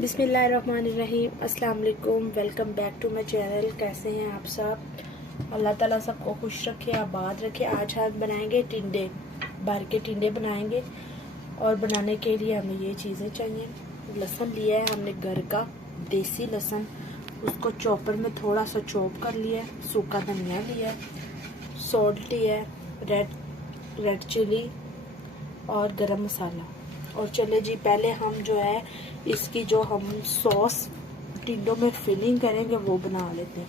बिस्मिल्लाहिर्रहमानिर्रहीम। अस्सलाम वालेकुम। Welcome back to my channel. कैसे हैं आप सब? अल्लाह ताला सबको खुश रखे, आबाद रखे। आज हम बनाएंगे टिंडे, भर के टिंडे बनाएंगे। और बनाने के लिए हमें ये चीज़ें चाहिए। लहसुन लिया है हमने घर का देसी लहसुन, उसको चॉपर में थोड़ा सा चॉप कर लिया है। सूखा धनिया लिया है, सॉल्ट लिया है, रेड चिली और गरम मसाला। और चले जी, पहले हम जो है इसकी जो हम सॉस टिंडों में फिलिंग करेंगे वो बना लेते हैं।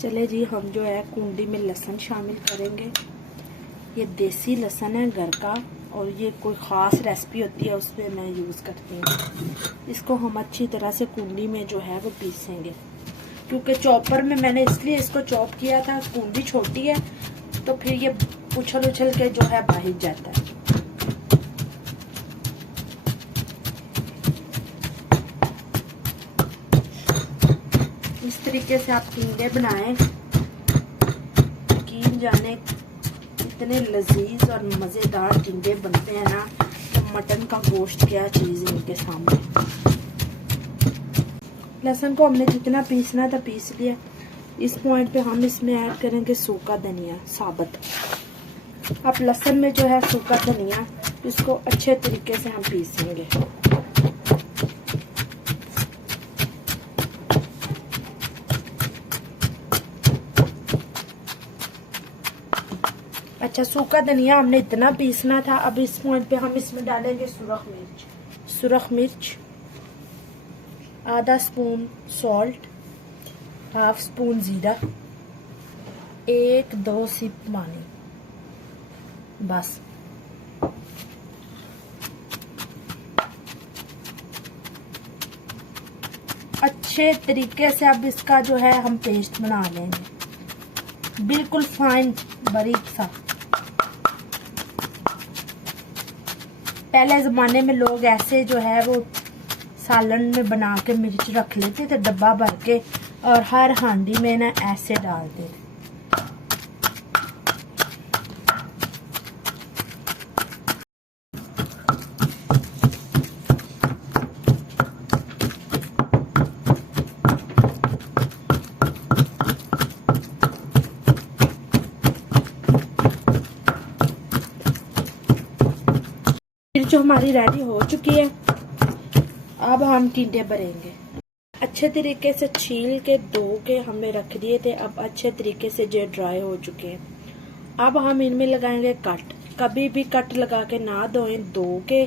चले जी, हम जो है कुंडी में लहसुन शामिल करेंगे। ये देसी लहसुन है घर का, और ये कोई ख़ास रेसिपी होती है उसमें मैं यूज़ करती हूँ। इसको हम अच्छी तरह से कुंडी में जो है वो पीसेंगे, क्योंकि चॉपर में मैंने इसलिए इसको चॉप किया था, कुंडी छोटी है तो फिर ये उछल उछल के जो है बाहर जाता है। इस तरीके से आप टिंडे बनाएं, यकीन जाने इतने लजीज और मज़ेदार टिंडे बनते हैं ना, तो मटन का गोश्त क्या चीज़ है इनके सामने। लहसुन को हमने जितना पीसना था पीस लिया। इस पॉइंट पे हम इसमें ऐड करेंगे सूखा धनिया साबुत। अब लहसुन में जो है सूखा धनिया, इसको अच्छे तरीके से हम पीसेंगे। अच्छा, सूखा धनिया हमने इतना पीसना था। अब इस पॉइंट पे हम इसमें डालेंगे सुरख मिर्च, आधा स्पून सॉल्ट, हाफ स्पून जीरा, 1-2 सिप पानी, बस। अच्छे तरीके से अब इसका जो है हम पेस्ट बना लेंगे, बिल्कुल फाइन बारीक सा। पहले ज़माने में लोग ऐसे जो है वो सालन में बना के मिर्च रख लेते थे डब्बा भर के, और हर हांडी में ना ऐसे डालते थे। जो हमारी रेडी हो चुकी है, अब हम टिंडे भरेंगे। अच्छे तरीके से छील के धो के हमने रख दिए थे। अब अच्छे तरीके से जो ड्राई हो चुके हैं। अब हम इनमें लगाएंगे कट। कभी भी कट लगा के ना धोएं, धो के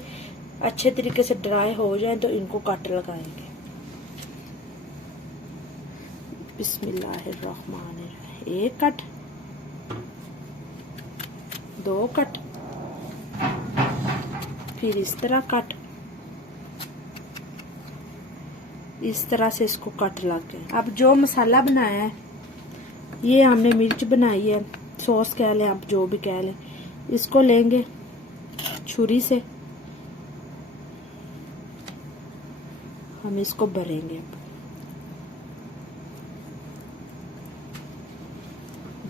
अच्छे तरीके से ड्राई हो जाए तो इनको कट लगाएंगे। बिस्मिल्लाहिर्रहमानिर्रहीम। 1 कट, 2 कट, फिर इस तरह कट, इस तरह से इसको कट लग गए। अब जो मसाला बनाया है, ये हमने मिर्च बनाई है, सॉस कह लें आप, जो भी कह लें, इसको लेंगे छुरी से, हम इसको भरेंगे। अब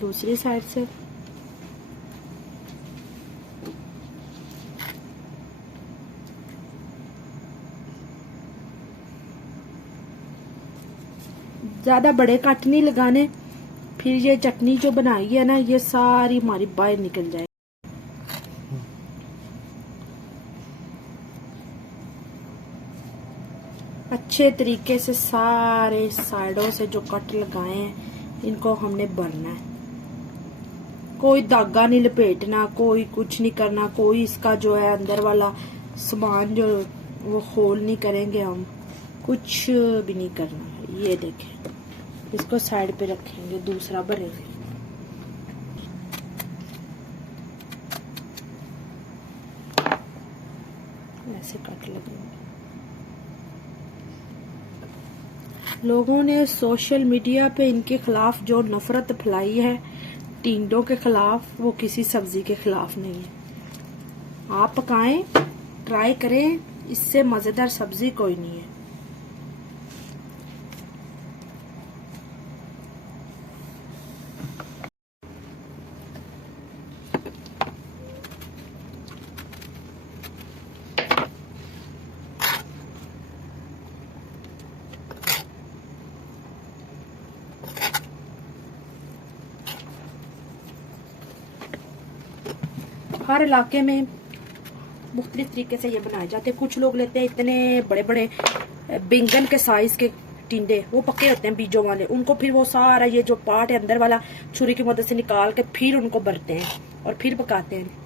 दूसरी साइड से ज़्यादा बड़े कट नहीं लगाने, फिर ये चटनी जो बनाई है ना, ये सारी हमारी बाहर निकल जाए। अच्छे तरीके से सारे साइडों से जो कट लगाए हैं, इनको हमने भरना है। कोई धागा नहीं लपेटना, कोई कुछ नहीं करना, कोई इसका जो है अंदर वाला सामान जो वो खोल नहीं करेंगे हम, कुछ भी नहीं करना। ये देखें, इसको साइड पे रखेंगे, दूसरा भरेंगे। ऐसे कट लगेंगे। लोगों ने सोशल मीडिया पे इनके खिलाफ जो नफरत फैलाई है टिंडों के खिलाफ, वो किसी सब्जी के खिलाफ नहीं है। आप पकाएं, ट्राई करें, इससे मजेदार सब्जी कोई नहीं है। हर इलाके में मुख्तलिफ तरीके से ये बनाए जाते हैं। कुछ लोग लेते हैं इतने बड़े बड़े बैंगन के साइज के टिंडे, वो पके होते हैं बीजों वाले, उनको फिर वो सारा ये जो पार्ट है अंदर वाला छुरी की मदद से निकाल के फिर उनको भरते हैं और फिर पकाते हैं।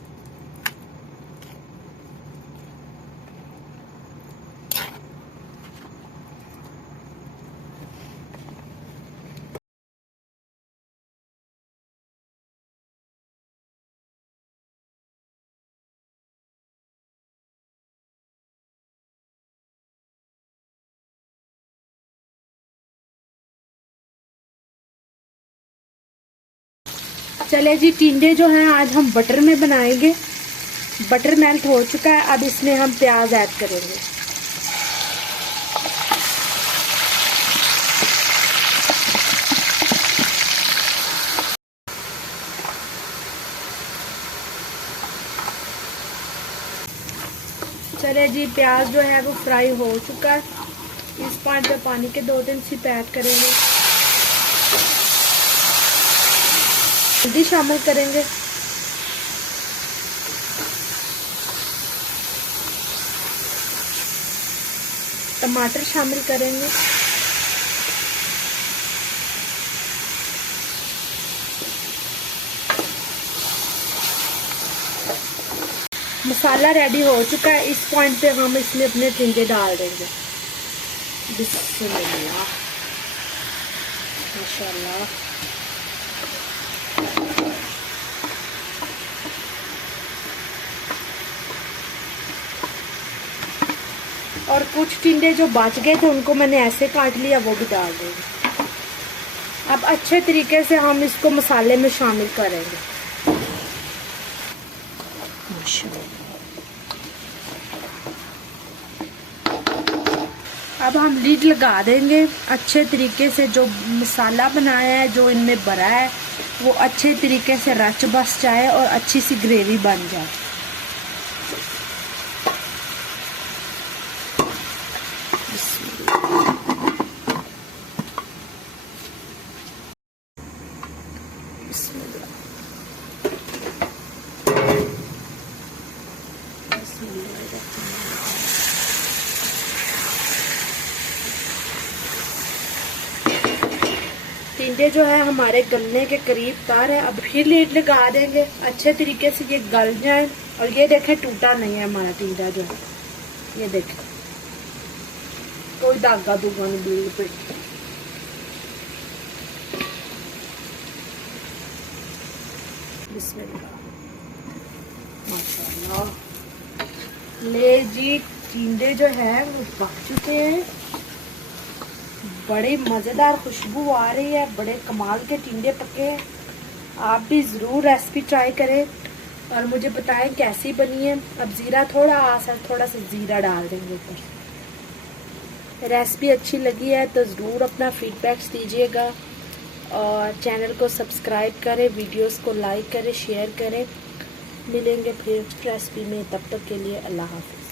चले जी, टिंडे जो हैं आज हम बटर में बनाएंगे। बटर मेल्ट हो चुका है, अब इसमें हम प्याज ऐड करेंगे। चले जी, प्याज जो है वो फ्राई हो चुका है। इस पॉइंट पे पानी के 2-3 सिप ऐड करेंगे। हल्दी शामिल करेंगे। टमाटर शामिल करेंगे। मसाला रेडी हो चुका है। इस पॉइंट पे हम इसमें अपने टिंडे डाल देंगे। बिस्मिल्लाह, माशाल्लाह। और कुछ टिंडे जो बच गए थे उनको मैंने ऐसे काट लिया, वो भी डाल देंगे। अब अच्छे तरीके से हम इसको मसाले में शामिल करेंगे। अब हम लीड लगा देंगे अच्छे तरीके से। जो मसाला बनाया है, जो इनमें भरा है, वो अच्छे तरीके से रच बस जाए और अच्छी सी ग्रेवी बन जाए। टिंडे जो है हमारे गलने के करीब तार है। अब फिर लीड लगा देंगे अच्छे तरीके से ये गल जाए। और ये देखें, टूटा नहीं है हमारा टिंडा जो है, ये देखें, कोई धागा धुगा नहीं बिल्कुल पे। बिस्मिल्लाह, माशाल्लाह। ले जी, टिंडे जो है वो पक चुके हैं। बड़ी मज़ेदार खुशबू आ रही है, बड़े कमाल के टिंडे पके हैं। आप भी ज़रूर रेसिपी ट्राई करें और मुझे बताएं कैसी बनी है। अब ज़ीरा थोड़ा सा ज़ीरा डाल देंगे ऊपर। रेसिपी अच्छी लगी है तो ज़रूर अपना फीडबैक्स दीजिएगा और चैनल को सब्सक्राइब करें, वीडियोस को लाइक करें, शेयर करें। मिलेंगे फिर रेसिपी में, तब तक के लिए अल्लाह हाफ़िज़।